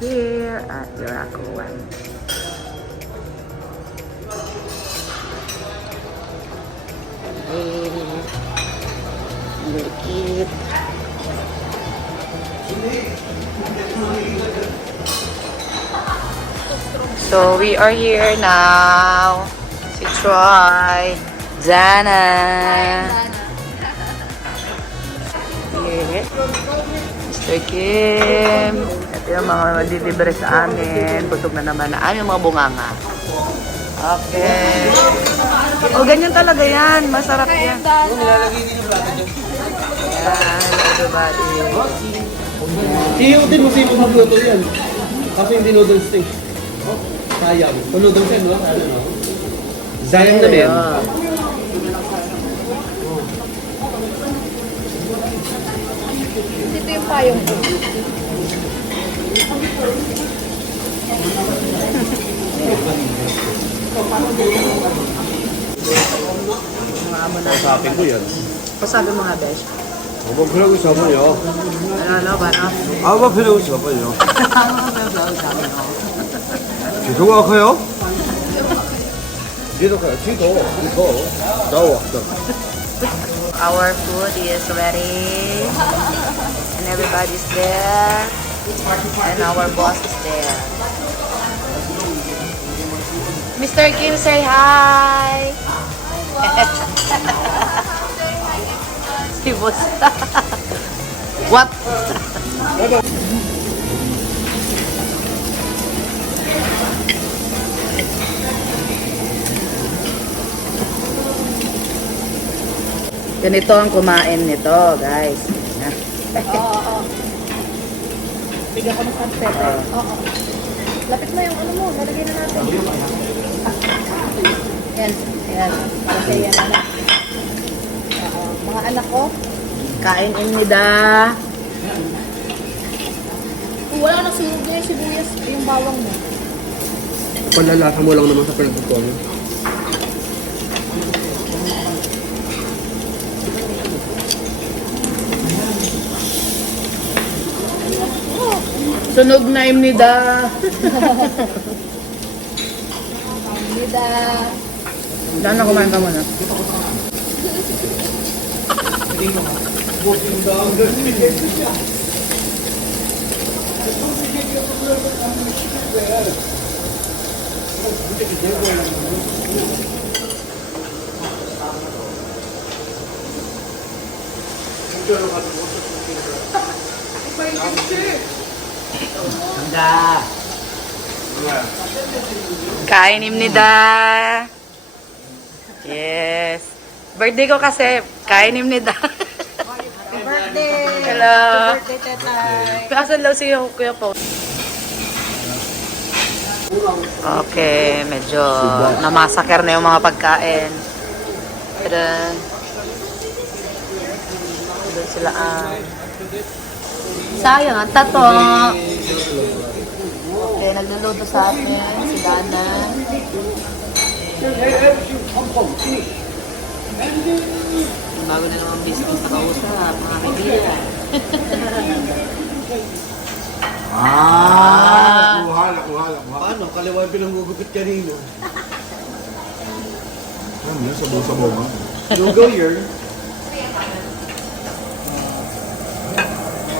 here at Yurakuan. Very cute. So we are here now. Si Troy, Dana. Yes. Mr. Kim. Ito yung mga madidibere sa amin. Busog na naman na aming mga bunganga. Okay. O, ganyan talaga yan. Masarap yan. Yan, everybody. Iutin mo siya kung magluto yan. Kasi hindi noodles thing. Sayang. Kung noodles yan, no? Ano, no? Sayang na yan. Dito yung payong ko. Sabi ko yan. Pasabi mo nga, Besh. Ano 필요 있어요? Ba, no? 아무 필요 있어요. 뒤도가 커요? 뒤도 커요. 뒤도. 나와. Our food is ready. And everybody's there. And our boss is there. Mr. Kim, say hi! Si boss. What? Ganito ang kumain nito, guys. Oo. Bigyan ko ng sunset. Oo. Lapit na yung ano mo. Nalagay na natin. Yan. Yan. Para sa yan anak. Oo. Mga anak ko. Kain inida. Wala na sunog na yung sibuyas. Yung bawang mo. Palalasa mo lang naman sa pinagpapon. Sunog na imnida. Nida. Daan na kumain ka muna. Kain imnida. Yes. Birthday ko kasi. Kain imnida. Birthday. Hello. Birthday, tetay. Kasan lang si Kuya Paul? Okay, medyo namasaker na yung mga pagkain. Doon sila sayang, ang tato. Okay, nagluluto sa atin si Dana. Bago na naman business sa kausap, mga kaibigan. Nakuha. Paano? Kaliwa yung pinanggugupit kanino. Ano yun? Sabaw-sabaw nga. You go here.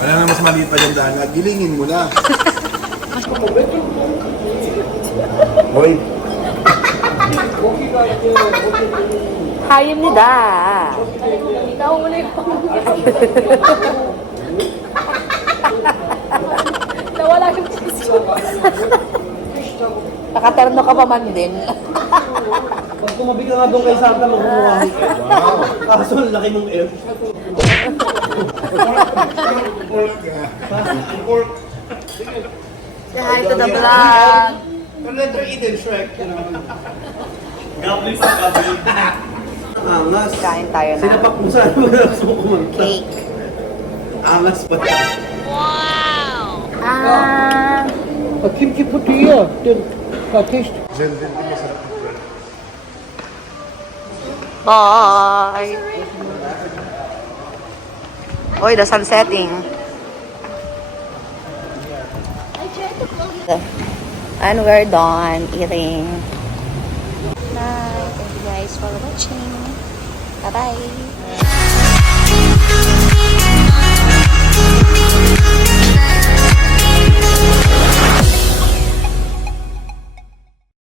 Wala na mas maliit pa dyan daan. Gilingin mo na. Hoy. Hayim nida. Nahuli ko. Nawala yung cheese. Nakaterno ka pa man din. Pag kumabi ka nga doon kay Santa, magmumuha. Wow. Kaso ang laki mong F. Say hi to the vlog. Ang letter E din, Shrek. Goblin sa goblin. Angas. Kain tayo na. Sinapak mo saan mo na gusto mo kumanta. Cake. Angas pa. Ah. Kimchi putuya, taste. Bye. Oy, the sun setting. Ay, check. And we're done eating. Bye. Thank you guys for watching. Bye-bye.